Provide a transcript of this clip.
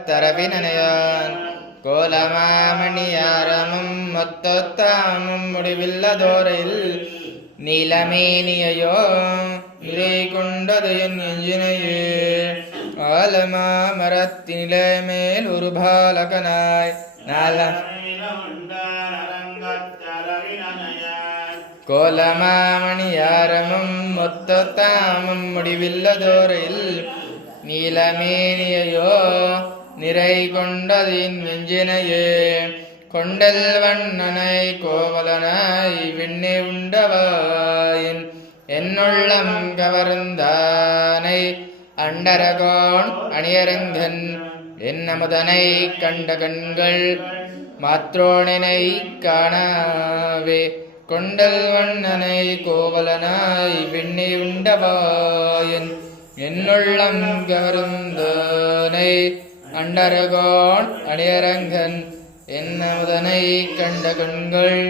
மேலமேலமுண்டானரங்கத்தரவினயான் கோலமாமணியாரமும் மொத்தொத்தாமும் முடிவில்லதோரையில் நீலமேனியையோ நிறை கொண்டது என் நெஞ்சினையே ஆலமாமரத்தினிலே மேல் ஒரு பாலகனாய் கோலமாமணியாரமும் மொத்தொத்தாமும் முடிவில்லதோரையில் நீலமேனியையோ நிறை கொண்டது என் நெஞ்சினையே கொண்டல் வண்ணனை கோவலனாய் விண்ணே உண்டவாயின் என்னுள்ளம் கவர்ந்தானை அண்டரகோன் அணியரங்கன் என்னமுதனை கண்ட கண்கள் மாத்ரோணினை காணாவே கொண்டல் வண்ணனை கோவலனாய் விண்ணே உண்டவாயின் என்னுள்ளம் கவர்ந்தானை அண்டரகோன் அணியரங்கன் என்னமுதனை கண்ட கண்கள்